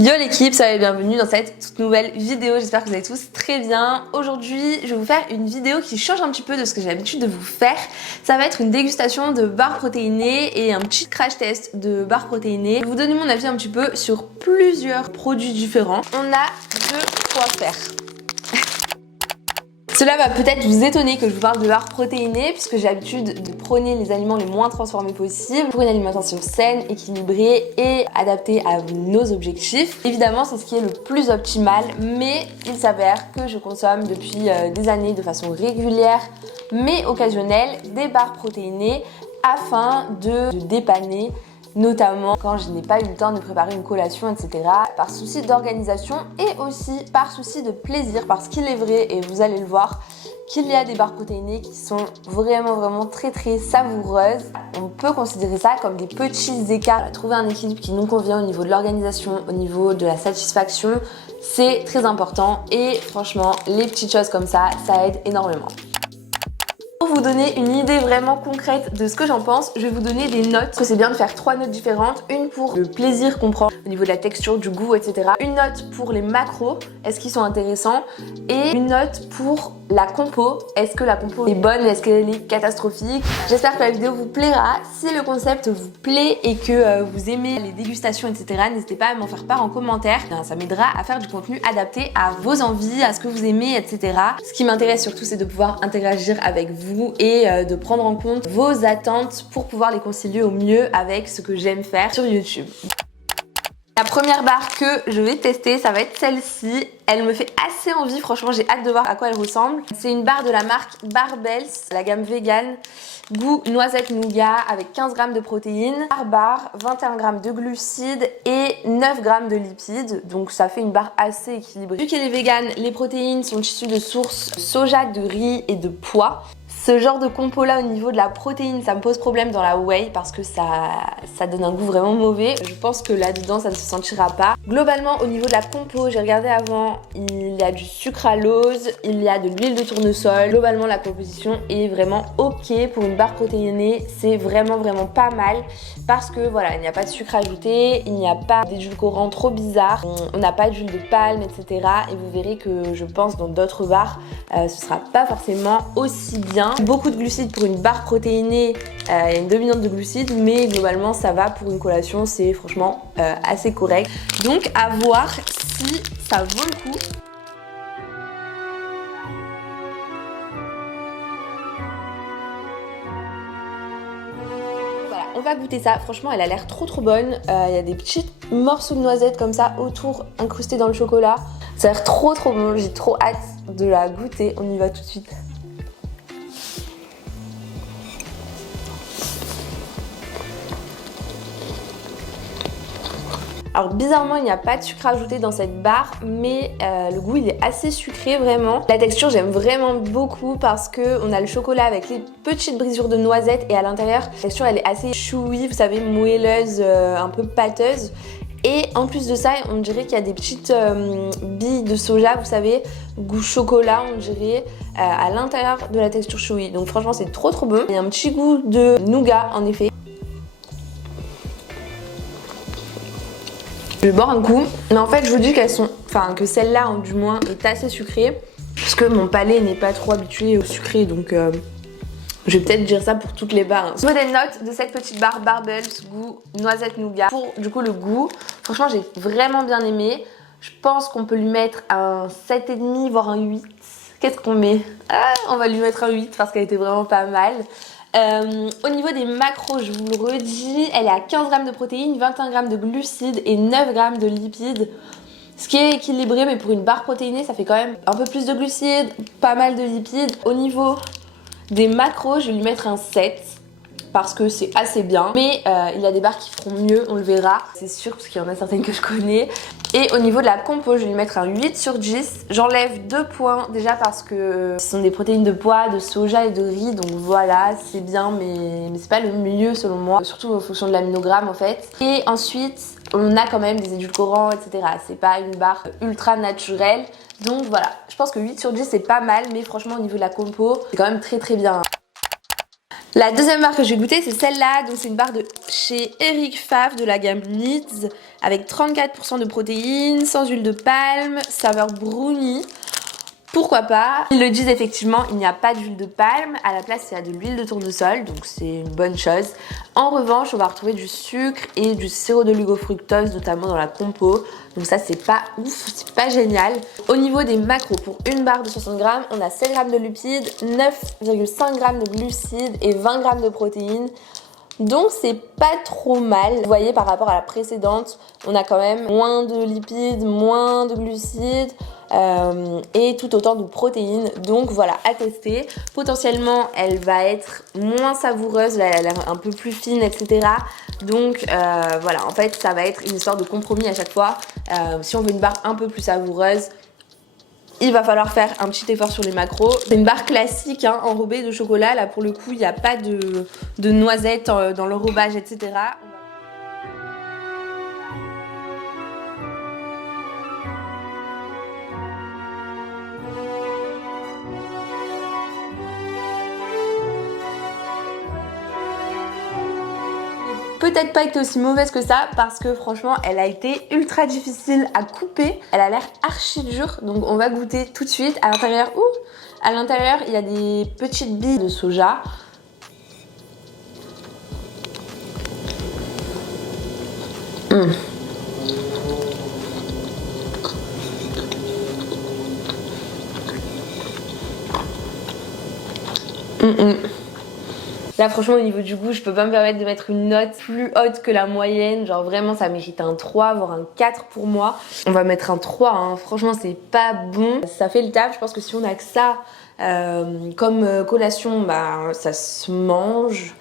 Yo l'équipe, salut et bienvenue dans cette toute nouvelle vidéo, j'espère que vous allez tous très bien. Aujourd'hui, je vais vous faire une vidéo qui change un petit peu de ce que j'ai l'habitude de vous faire. Ça va être une dégustation de barres protéinées et un petit crash test de barres protéinées. Je vais vous donner mon avis un petit peu sur plusieurs produits différents. On a de quoi faire. Cela va peut-être vous étonner que je vous parle de barres protéinées puisque j'ai l'habitude de prôner les aliments les moins transformés possibles pour une alimentation saine, équilibrée et adaptée à nos objectifs. Évidemment, c'est ce qui est le plus optimal, mais il s'avère que je consomme depuis des années de façon régulière mais occasionnelle des barres protéinées afin de dépanner, notamment quand je n'ai pas eu le temps de préparer une collation, etc. Par souci d'organisation et aussi par souci de plaisir, parce qu'il est vrai, et vous allez le voir, qu'il y a des barres protéinées qui sont vraiment très savoureuses. On peut considérer ça comme des petits écarts. Trouver un équilibre qui nous convient au niveau de l'organisation, au niveau de la satisfaction, c'est très important et franchement, les petites choses comme ça aide énormément. Pour vous donner une idée vraiment concrète de ce que j'en pense, je vais vous donner des notes. Que c'est bien de faire 3 notes différentes. Une pour le plaisir qu'on prend au niveau de la texture, du goût, etc. Une note pour les macros, est-ce qu'ils sont intéressants? Et une note pour la compo, est-ce que la compo est bonne, est-ce qu'elle est catastrophique? J'espère que la vidéo vous plaira. Si le concept vous plaît et que vous aimez les dégustations, etc., n'hésitez pas à m'en faire part en commentaire. Ça m'aidera à faire du contenu adapté à vos envies, à ce que vous aimez, etc. Ce qui m'intéresse surtout, c'est de pouvoir interagir avec vous et de prendre en compte vos attentes pour pouvoir les concilier au mieux avec ce que j'aime faire sur YouTube. La première barre que je vais tester, ça va être celle-ci. Elle me fait assez envie, franchement j'ai hâte de voir à quoi elle ressemble. C'est une barre de la marque Barbells, la gamme vegan, goût noisette nougat avec 15 g de protéines par barre, 21 g de glucides et 9 g de lipides. Donc ça fait une barre assez équilibrée. Vu qu'elle est vegan, les protéines sont issues de sources soja, de riz et de pois. Ce genre de compo là au niveau de la protéine, ça me pose problème dans la whey parce que ça donne un goût vraiment mauvais. Je pense que là-dedans ça ne se sentira pas. Globalement au niveau de la compo, j'ai regardé avant, il y a du sucralose, il y a de l'huile de tournesol. Globalement la composition est vraiment ok pour une barre protéinée, c'est vraiment pas mal parce que voilà, il n'y a pas de sucre ajouté, il n'y a pas d'édulcorants trop bizarres, on n'a pas d'huile de palme, etc. Et vous verrez que je pense dans d'autres barres, ce sera pas forcément aussi bien. Beaucoup de glucides pour une barre protéinée, il y a une dominante de glucides, mais globalement ça va pour une collation, c'est franchement assez correct. Donc à voir si ça vaut le coup. Voilà, on va goûter ça. Franchement, elle a l'air trop bonne. Il y a des petits morceaux de noisettes comme ça autour, incrustés dans le chocolat. Ça a l'air trop bon. J'ai trop hâte de la goûter. On y va tout de suite. Alors bizarrement il n'y a pas de sucre ajouté dans cette barre, mais le goût il est assez sucré vraiment. La texture j'aime vraiment beaucoup parce que on a le chocolat avec les petites brisures de noisettes et à l'intérieur la texture elle est assez chewy, vous savez, moelleuse, un peu pâteuse. Et en plus de ça, on dirait qu'il y a des petites billes de soja, vous savez, goût chocolat, on dirait, à l'intérieur de la texture chewy. Donc franchement c'est trop bon. Il y a un petit goût de nougat en effet. Je vais boire un coup, mais en fait je vous dis qu'elles sont, que celle-là du moins est assez sucrée parce que mon palais n'est pas trop habitué au sucré, donc je vais peut-être dire ça pour toutes les barres. Au niveau des notes de cette petite barre Barbells goût noisette nougat, pour du coup le goût, franchement j'ai vraiment bien aimé. Je pense qu'on peut lui mettre un 7,5 voire un 8. Qu'est-ce qu'on met? On va lui mettre un 8 parce qu'elle était vraiment pas mal. Au niveau des macros, je vous le redis, elle est à 15 g de protéines, 21 g de glucides et 9 g de lipides. Ce qui est équilibré, mais pour une barre protéinée, ça fait quand même un peu plus de glucides, pas mal de lipides. Au niveau des macros, je vais lui mettre un 7 parce que c'est assez bien. Mais il y a des barres qui feront mieux, on le verra. C'est sûr, parce qu'il y en a certaines que je connais. Et au niveau de la compo, je vais lui mettre un 8 sur 10. J'enlève 2 points déjà parce que ce sont des protéines de pois, de soja et de riz. Donc voilà, c'est bien, mais c'est pas le mieux selon moi. Surtout en fonction de l'aminogramme en fait. Et ensuite, on a quand même des édulcorants, etc. C'est pas une barre ultra naturelle. Donc voilà, je pense que 8 sur 10 c'est pas mal. Mais franchement, au niveau de la compo, c'est quand même très bien. La deuxième barre que je vais goûter, c'est celle-là. Donc c'est une barre de chez Eric Favre de la gamme Needs avec 34% de protéines, sans huile de palme, saveur brownie. Pourquoi pas? Ils le disent effectivement, il n'y a pas d'huile de palme. À la place, il y a de l'huile de tournesol, donc c'est une bonne chose. En revanche, on va retrouver du sucre et du sirop d'oligofructose, notamment dans la compo. Donc ça, c'est pas ouf, c'est pas génial. Au niveau des macros, pour une barre de 60 grammes, on a 7 grammes de lipides, 9,5 grammes de glucides et 20 grammes de protéines. Donc c'est pas trop mal. Vous voyez, par rapport à la précédente, on a quand même moins de lipides, moins de glucides et tout autant de protéines. Donc voilà, à tester. Potentiellement, elle va être moins savoureuse, là, elle a l'air un peu plus fine, etc. Donc voilà, en fait, ça va être une histoire de compromis à chaque fois. Si on veut une barre un peu plus savoureuse, il va falloir faire un petit effort sur les macros. C'est une barre classique hein, enrobée de chocolat. Là pour le coup il n'y a pas de noisettes dans l'enrobage, etc. Peut-être pas été aussi mauvaise que ça parce que franchement elle a été ultra difficile à couper. Elle a l'air archi dure, donc on va goûter tout de suite. À l'intérieur, il y a des petites billes de soja. Là franchement au niveau du goût je peux pas me permettre de mettre une note plus haute que la moyenne. Genre vraiment ça mérite un 3 voire un 4 pour moi. On va mettre un 3 hein. Franchement c'est pas bon. Ça fait le taf. Je pense que si on a que ça comme collation bah ça se mange.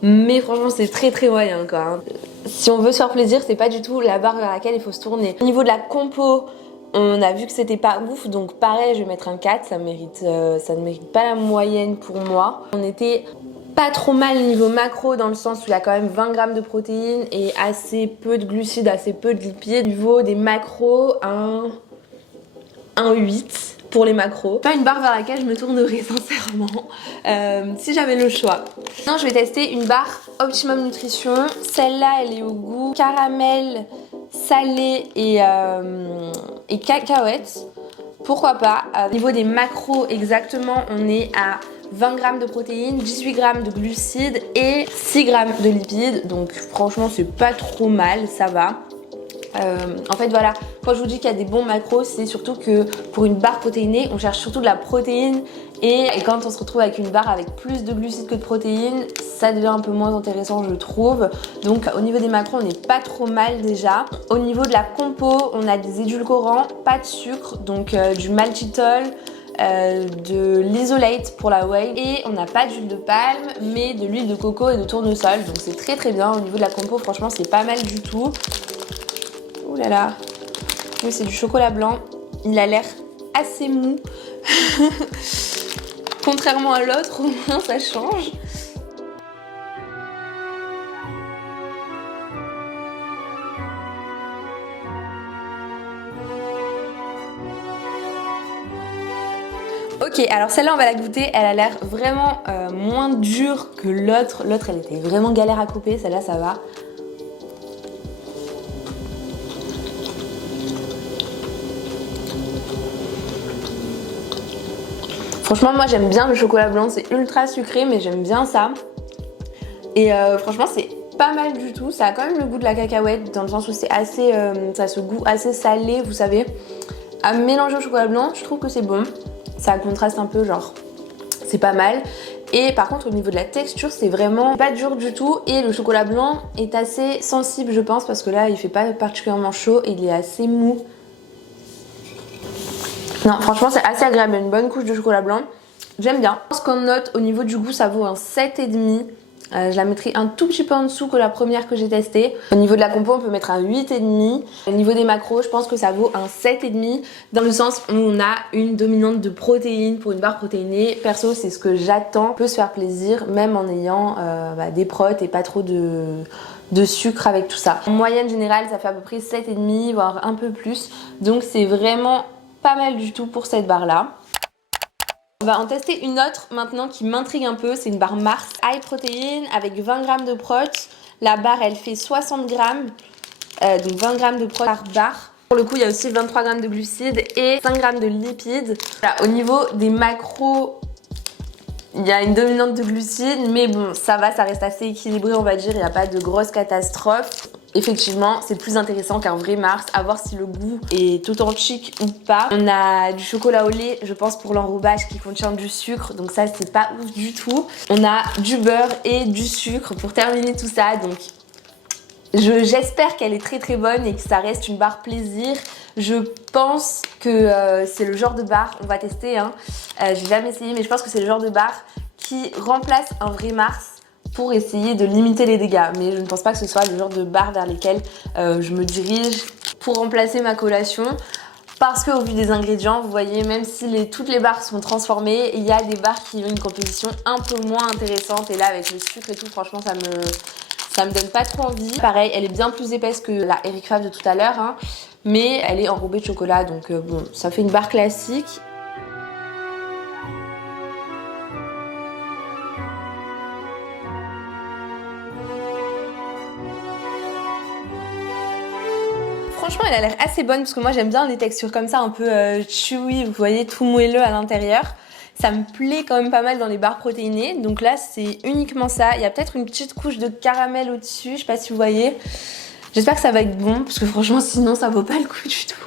Mais franchement c'est très moyen quoi hein. Si on veut se faire plaisir c'est pas du tout la barre vers laquelle il faut se tourner. Au niveau de la compo, on a vu que c'était pas ouf, donc pareil je vais mettre un 4, ça ne mérite pas la moyenne pour moi. On était pas trop mal niveau macro dans le sens où il y a quand même 20 grammes de protéines et assez peu de glucides, assez peu de lipides. Au niveau des macros, un 8 pour les macros. Pas une barre vers laquelle je me tournerai sincèrement si j'avais le choix. Non, je vais tester une barre Optimum Nutrition. Celle-là elle est au goût caramel, salé et cacahuètes. Pourquoi pas. Au niveau des macros exactement, on est à 20 grammes de protéines, 18 grammes de glucides et 6 grammes de lipides. Donc franchement c'est pas trop mal, ça va. En fait voilà, quand je vous dis qu'il y a des bons macros, c'est surtout que pour une barre protéinée, on cherche surtout de la protéine et quand on se retrouve avec une barre avec plus de glucides que de protéines, ça devient un peu moins intéressant je trouve. Donc au niveau des macros, on n'est pas trop mal déjà. Au niveau de la compo, on a des édulcorants, pas de sucre, donc du maltitol, de l'isolate pour la whey et on n'a pas d'huile de palme mais de l'huile de coco et de tournesol, donc c'est très bien. Au niveau de la compo franchement c'est pas mal du tout. Ouh là là, oui c'est du chocolat blanc, il a l'air assez mou contrairement à l'autre au moins ça change. Ok, alors celle-là on va la goûter, elle a l'air vraiment moins dure que l'autre. L'autre elle était vraiment galère à couper, celle-là ça va. Franchement moi j'aime bien le chocolat blanc, c'est ultra sucré mais j'aime bien ça. Et franchement c'est pas mal du tout, ça a quand même le goût de la cacahuète dans le sens où c'est assez, ça a ce goût assez salé vous savez. À mélanger au chocolat blanc, je trouve que c'est bon. Ça contraste un peu genre, c'est pas mal. Et par contre au niveau de la texture c'est vraiment pas dur du tout. Et le chocolat blanc est assez sensible je pense parce que là il fait pas particulièrement chaud et il est assez mou. Non franchement c'est assez agréable, une bonne couche de chocolat blanc. J'aime bien. Je pense qu'en note au niveau du goût ça vaut un 7,5. Je la mettrai un tout petit peu en dessous que la première que j'ai testée. Au niveau de la compo on peut mettre un 8,5. Au niveau des macros je pense que ça vaut un 7,5 dans le sens où on a une dominante de protéines pour une barre protéinée. Perso c'est ce que j'attends, on peut se faire plaisir même en ayant des protes et pas trop de sucre avec tout ça. En moyenne générale ça fait à peu près 7,5 voire un peu plus. Donc c'est vraiment pas mal du tout pour cette barre là. On va en tester une autre maintenant qui m'intrigue un peu, c'est une barre Mars High Protein avec 20 grammes de prot. La barre elle fait 60 grammes, donc 20 grammes de prot par barre. Pour le coup il y a aussi 23 grammes de glucides et 5 grammes de lipides. Voilà, au niveau des macros, il y a une dominante de glucides, mais bon ça va, ça reste assez équilibré on va dire, il n'y a pas de grosse catastrophe. Effectivement, c'est plus intéressant qu'un vrai Mars, à voir si le goût est authentique ou pas. On a du chocolat au lait, je pense pour l'enrobage qui contient du sucre, donc ça c'est pas ouf du tout. On a du beurre et du sucre pour terminer tout ça, donc j'espère qu'elle est très très bonne et que ça reste une barre plaisir. Je pense que c'est le genre de barre, on va tester, hein. J'ai jamais essayé, mais je pense que c'est le genre de barre qui remplace un vrai Mars pour essayer de limiter les dégâts, mais je ne pense pas que ce soit le genre de barres vers lesquelles je me dirige pour remplacer ma collation, parce qu'au vu des ingrédients, vous voyez, même si toutes les barres sont transformées, il y a des barres qui ont une composition un peu moins intéressante, et là avec le sucre et tout, franchement ça me donne pas trop envie. Pareil, elle est bien plus épaisse que la Eric Favre de tout à l'heure, hein, mais elle est enrobée de chocolat, donc bon, ça fait une barre classique. Franchement, elle a l'air assez bonne parce que moi j'aime bien les textures comme ça, un peu chewy, vous voyez, tout moelleux à l'intérieur. Ça me plaît quand même pas mal dans les barres protéinées. Donc là, c'est uniquement ça. Il y a peut-être une petite couche de caramel au-dessus, je sais pas si vous voyez. J'espère que ça va être bon parce que franchement, sinon ça vaut pas le coup du tout.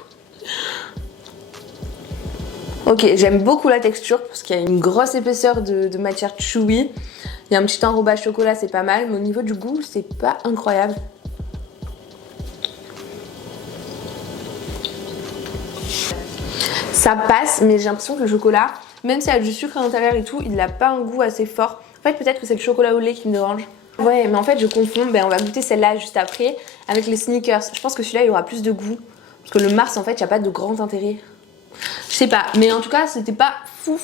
Ok, j'aime beaucoup la texture parce qu'il y a une grosse épaisseur de matière chewy. Il y a un petit enrobage chocolat, c'est pas mal. Mais au niveau du goût, c'est pas incroyable. Ça passe, mais j'ai l'impression que le chocolat, même s'il y a du sucre à l'intérieur et tout, il n'a pas un goût assez fort. En fait, peut-être que c'est le chocolat au lait qui me dérange. Ouais, mais en fait, je confonds. Ben, on va goûter celle-là juste après avec les Snickers. Je pense que celui-là, il aura plus de goût. Parce que le Mars, en fait, il n'y a pas de grand intérêt. Je sais pas, mais en tout cas, c'était pas fou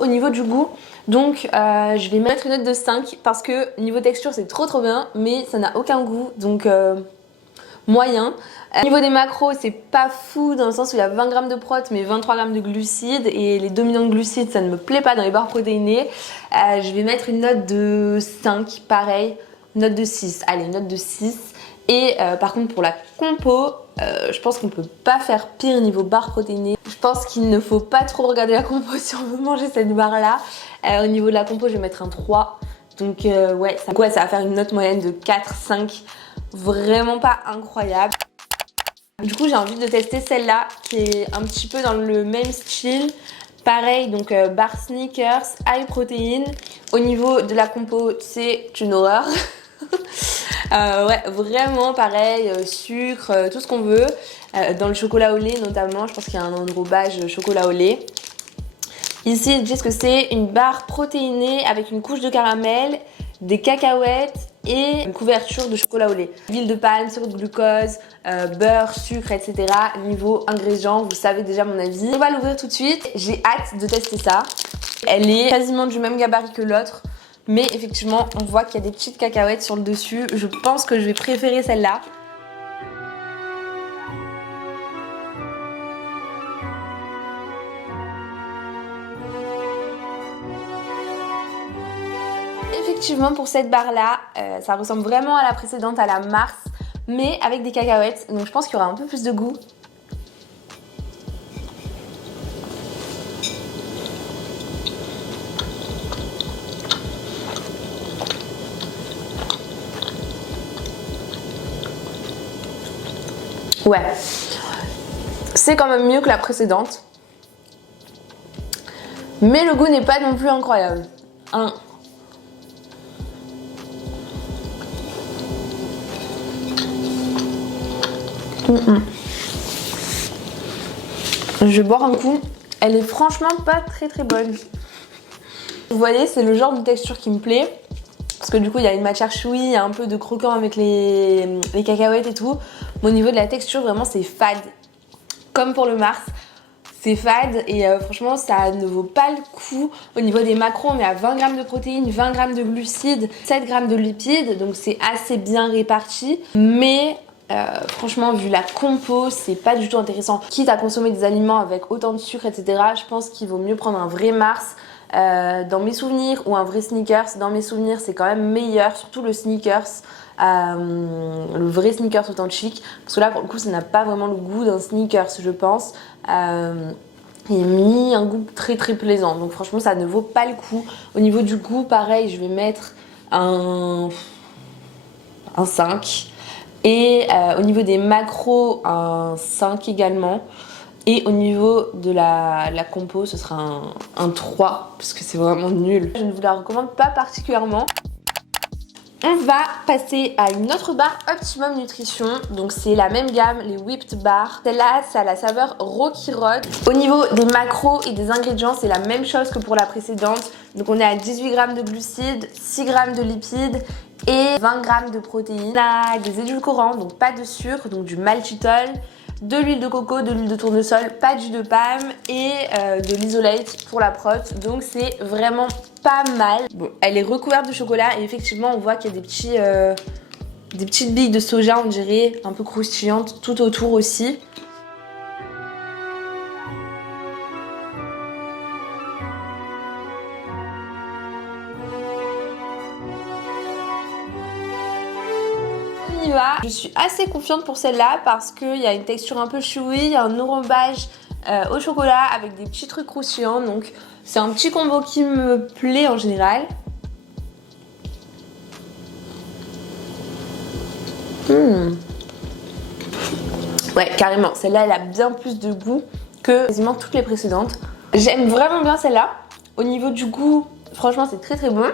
au niveau du goût. Donc, je vais mettre une note de 5 parce que niveau texture, c'est trop bien, mais ça n'a aucun goût. Donc, moyen. Au niveau des macros, c'est pas fou dans le sens où il y a 20 grammes de prot mais 23 grammes de glucides, et les dominants de glucides ça ne me plaît pas dans les barres protéinées. Je vais mettre une note de 5, pareil, note de 6, allez, note de 6. Et par contre pour la compo, je pense qu'on peut pas faire pire niveau barres protéinées. Je pense qu'il ne faut pas trop regarder la compo si on veut manger cette barre là. Au niveau de la compo, je vais mettre un 3. Donc ouais, ça va faire une note moyenne de 4-5. Vraiment pas incroyable. Du coup j'ai envie de tester celle-là qui est un petit peu dans le même style. Pareil, donc barre Snickers, high protéine. Au niveau de la compo, c'est une horreur. Ouais, vraiment pareil, sucre, tout ce qu'on veut. Dans le chocolat au lait notamment, je pense qu'il y a un enrobage chocolat au lait. Ici ils disent que c'est une barre protéinée avec une couche de caramel, des cacahuètes et une couverture de chocolat au lait. Huile de palme, sirop de glucose, beurre, sucre, etc. Niveau ingrédients, vous savez déjà mon avis. On va l'ouvrir tout de suite. J'ai hâte de tester ça. Elle est quasiment du même gabarit que l'autre, mais effectivement, on voit qu'il y a des petites cacahuètes sur le dessus. Je pense que je vais préférer celle-là. Effectivement, pour cette barre là, ça ressemble vraiment à la précédente, à la Mars, mais avec des cacahuètes, donc je pense qu'il y aura un peu plus de goût. Ouais, c'est quand même mieux que la précédente, mais le goût n'est pas non plus incroyable. Je vais boire un coup. Elle est franchement pas très bonne. Vous voyez, c'est le genre de texture qui me plaît. Parce que du coup, il y a une matière chewy, il y a un peu de croquant avec les cacahuètes et tout. Mais au niveau de la texture, vraiment, c'est fade. Comme pour le Mars. C'est fade et franchement, ça ne vaut pas le coup. Au niveau des macros, on est à 20 grammes de protéines, 20 grammes de glucides, 7 grammes de lipides. Donc c'est assez bien réparti. Mais franchement, vu la compo, c'est pas du tout intéressant. Quitte à consommer des aliments avec autant de sucre, etc., je pense qu'il vaut mieux prendre un vrai Mars. dans mes souvenirs, ou un vrai sneakers. Dans mes souvenirs, c'est quand même meilleur, surtout le sneakers. Le vrai sneakers authentique, parce que là pour le coup ça n'a pas vraiment le goût d'un sneakers, je pense. Il mis un goût très très plaisant, donc franchement ça ne vaut pas le coup. Au niveau du goût, pareil, je vais mettre un 5. Et au niveau des macros, un 5 également. Et au niveau de la compo, ce sera un 3, parce que c'est vraiment nul. Je ne vous la recommande pas particulièrement. On va passer à une autre barre Optimum Nutrition. Donc c'est la même gamme, les Whipped Bars. Celle-là, ça a la saveur Rocky Road. Au niveau des macros et des ingrédients, c'est la même chose que pour la précédente. Donc on est à 18 g de glucides, 6 g de lipides et 20 g de protéines. On a des édulcorants, donc pas de sucre, donc du maltitol, de l'huile de coco, de l'huile de tournesol, pas d'huile de palme et de l'isolate pour la prot. Donc c'est vraiment pas mal. Bon, elle est recouverte de chocolat et effectivement on voit qu'il y a des petites billes de soja, on dirait, un peu croustillantes tout autour aussi. Je suis assez confiante pour celle-là parce qu'il y a une texture un peu chewy, il y a un enrobage au chocolat avec des petits trucs croustillants, donc c'est un petit combo qui me plaît en général. Ouais, carrément, celle-là elle a bien plus de goût que quasiment toutes les précédentes. J'aime vraiment bien celle-là. Au niveau du goût, franchement c'est très très bon.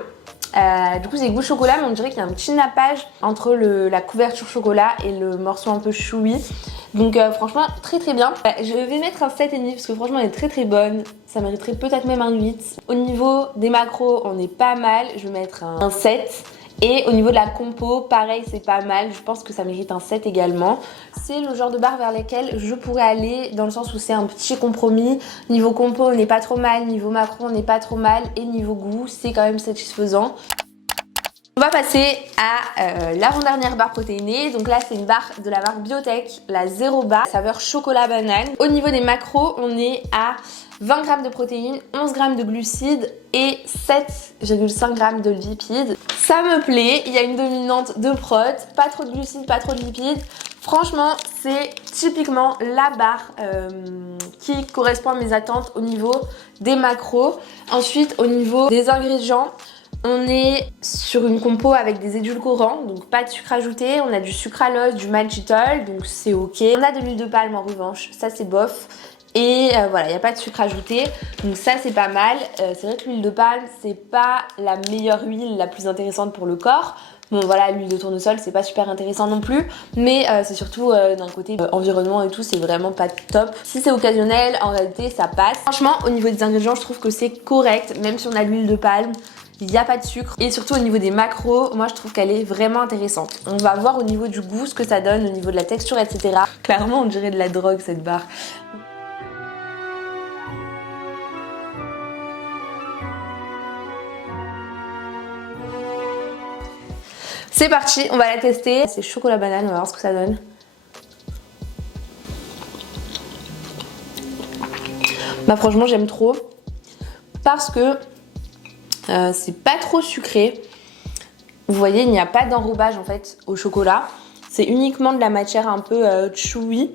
Du coup c'est goût chocolat, mais on dirait qu'il y a un petit nappage entre la couverture chocolat et le morceau un peu chewy. Donc franchement très très bien. Je vais mettre un 7,5 parce que franchement elle est très très bonne. Ça mériterait peut-être même un 8. Au niveau des macros on est pas mal, je vais mettre un 7. Et au niveau de la compo, pareil, c'est pas mal. Je pense que ça mérite un 7 également. C'est le genre de barre vers lesquelles je pourrais aller, dans le sens où c'est un petit compromis. Niveau compo, on n'est pas trop mal. Niveau macro, on n'est pas trop mal. Et niveau goût, c'est quand même satisfaisant. On va passer à l'avant-dernière barre protéinée. Donc là, c'est une barre de la marque Biotech, la Zero Bar, saveur chocolat banane. Au niveau des macros, on est à 20 g de protéines, 11 g de glucides et 7,5 g de lipides. Ça me plaît, il y a une dominante de prot, pas trop de glucides, pas trop de lipides. Franchement, c'est typiquement la barre qui correspond à mes attentes au niveau des macros. Ensuite, au niveau des ingrédients, on est sur une compo avec des édulcorants, donc pas de sucre ajouté. On a du sucralose, du maltitol, donc c'est ok. On a de l'huile de palme en revanche, ça c'est bof. Et voilà, il n'y a pas de sucre ajouté, donc ça c'est pas mal. C'est vrai que l'huile de palme, c'est pas la meilleure huile, la plus intéressante pour le corps. Bon voilà, l'huile de tournesol, c'est pas super intéressant non plus, mais c'est surtout d'un côté environnement et tout, c'est vraiment pas top. Si c'est occasionnel, en réalité, ça passe. Franchement, au niveau des ingrédients, je trouve que c'est correct, même si on a l'huile de palme. Il n'y a pas de sucre. Et surtout au niveau des macros, moi je trouve qu'elle est vraiment intéressante. On va voir au niveau du goût ce que ça donne, au niveau de la texture, etc. Clairement, on dirait de la drogue cette barre. C'est parti, on va la tester. C'est chocolat banane, on va voir ce que ça donne. Bah franchement j'aime trop parce que c'est pas trop sucré. Vous voyez, il n'y a pas d'enrobage en fait au chocolat. C'est uniquement de la matière un peu chewy.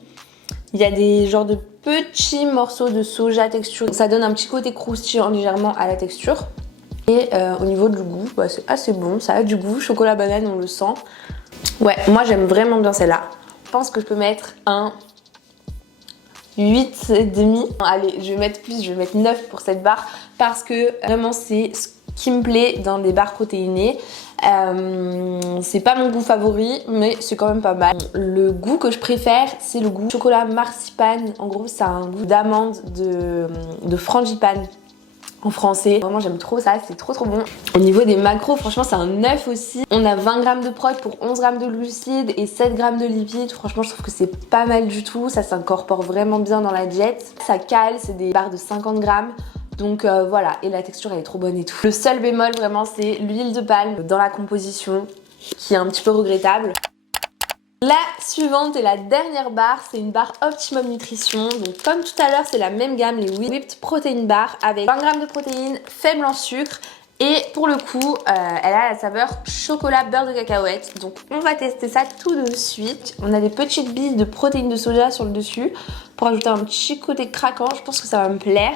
Il y a des genres de petits morceaux de soja texture. Ça donne un petit côté croustillant légèrement à la texture. Et au niveau du goût, bah, c'est assez bon. Ça a du goût. Chocolat banane, on le sent. Ouais, moi j'aime vraiment bien celle-là. Je pense que je peux mettre un 8,5. Allez, je vais mettre plus, je vais mettre 9 pour cette barre. Parce que vraiment c'est ce qui me plaît dans des barres protéinées. C'est pas mon goût favori, mais c'est quand même pas mal. Le goût que je préfère, c'est le goût chocolat marcipane. En gros, ça a un goût d'amande, de frangipane en français. Vraiment, j'aime trop ça, c'est trop bon. Au niveau des macros, franchement, c'est un 9 aussi. On a 20 g de prot pour 11 g de glucides et 7 g de lipides. Franchement, je trouve que c'est pas mal du tout. Ça s'incorpore vraiment bien dans la diète. Ça cale, c'est des barres de 50 g. Donc voilà, et la texture elle est trop bonne et tout. Le seul bémol vraiment c'est l'huile de palme dans la composition qui est un petit peu regrettable. La suivante et la dernière barre, c'est une barre Optimum Nutrition. Donc comme tout à l'heure, c'est la même gamme, les Whipped Protein Bar avec 20 grammes de protéines, faible en sucre. Et pour le coup, elle a la saveur chocolat beurre de cacahuète. Donc on va tester ça tout de suite. On a des petites billes de protéines de soja sur le dessus pour ajouter un petit côté craquant. Je pense que ça va me plaire.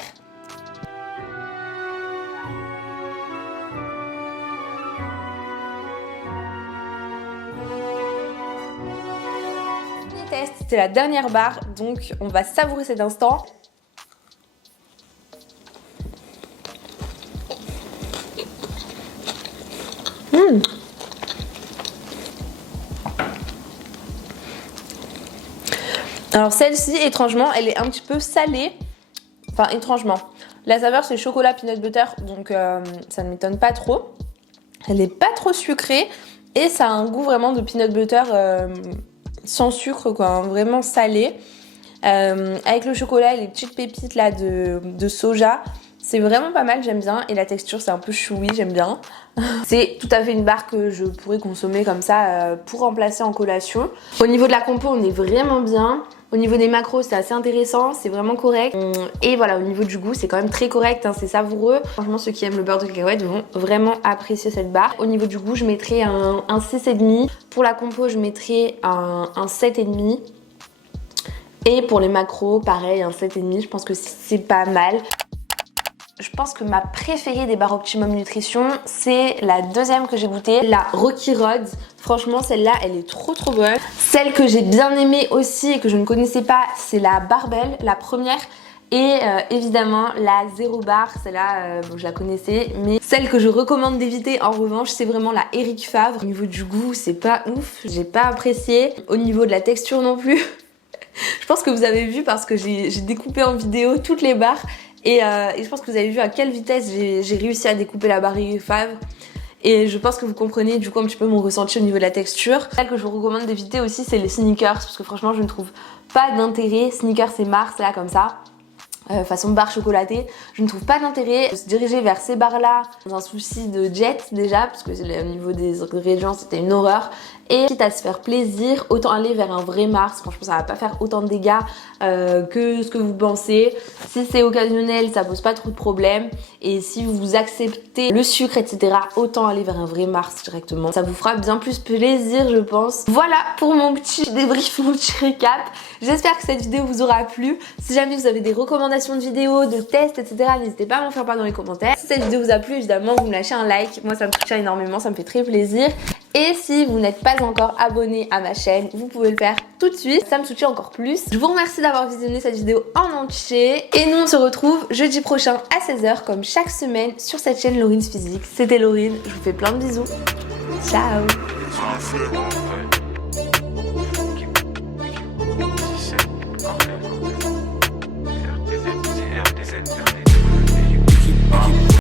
C'était la dernière barre, donc on va savourer cet instant. Alors celle-ci, étrangement, elle est un petit peu salée. Enfin, étrangement. La saveur, c'est chocolat peanut butter, donc ça ne m'étonne pas trop. Elle n'est pas trop sucrée et ça a un goût vraiment de peanut butter sans sucre, quoi, hein, vraiment salé. Avec le chocolat et les petites pépites là de soja, c'est vraiment pas mal, j'aime bien. Et la texture, c'est un peu chewy, j'aime bien. C'est tout à fait une barre que je pourrais consommer comme ça pour remplacer en collation. Au niveau de la compo, on est vraiment bien. Au niveau des macros, c'est assez intéressant, c'est vraiment correct. Et voilà, au niveau du goût, c'est quand même très correct, hein, c'est savoureux. Franchement, ceux qui aiment le beurre de cacahuète vont vraiment apprécier cette barre. Au niveau du goût, je mettrais un 6,5. Pour la compo, je mettrais un 7,5. Et pour les macros, pareil, un 7,5. Je pense que c'est pas mal. Je pense que ma préférée des barres Optimum Nutrition, c'est la deuxième que j'ai goûtée, la Rocky Road. Franchement, celle-là, elle est trop bonne. Celle que j'ai bien aimée aussi et que je ne connaissais pas, c'est la Barbell, la première. Et évidemment, la Zero Bar, celle-là, bon, je la connaissais. Mais celle que je recommande d'éviter, en revanche, c'est vraiment la Eric Favre. Au niveau du goût, c'est pas ouf, j'ai pas apprécié. Au niveau de la texture non plus. Je pense que vous avez vu parce que j'ai découpé en vidéo toutes les barres. Et je pense que vous avez vu à quelle vitesse j'ai réussi à découper la barre Eric Favre. Et je pense que vous comprenez du coup un petit peu mon ressenti au niveau de la texture. Celle que je vous recommande d'éviter aussi, c'est les sneakers, parce que franchement je ne trouve pas d'intérêt. Sneakers c'est Mars, là comme ça. Façon barre chocolatée, je ne trouve pas d'intérêt de se diriger vers ces barres là dans un souci de jet déjà, parce que au niveau des ingrédients c'était une horreur, et quitte à se faire plaisir, autant aller vers un vrai Mars. Franchement ça va pas faire autant de dégâts que ce que vous pensez. Si c'est occasionnel, ça pose pas trop de problèmes, et si vous acceptez le sucre etc, autant aller vers un vrai Mars directement, ça vous fera bien plus plaisir je pense. Voilà pour mon petit débrief, mon petit récap. J'espère que cette vidéo vous aura plu. Si jamais vous avez des recommandations de vidéos, de tests, etc., n'hésitez pas à m'en faire part dans les commentaires. Si cette vidéo vous a plu, évidemment, vous me lâchez un like. Moi, ça me soutient énormément, ça me fait très plaisir. Et si vous n'êtes pas encore abonné à ma chaîne, vous pouvez le faire tout de suite. Ça me soutient encore plus. Je vous remercie d'avoir visionné cette vidéo en entier. Et nous, on se retrouve jeudi prochain à 16 h, comme chaque semaine, sur cette chaîne Lauryn's Physique. C'était Lauryn, je vous fais plein de bisous. Ciao! RTZ,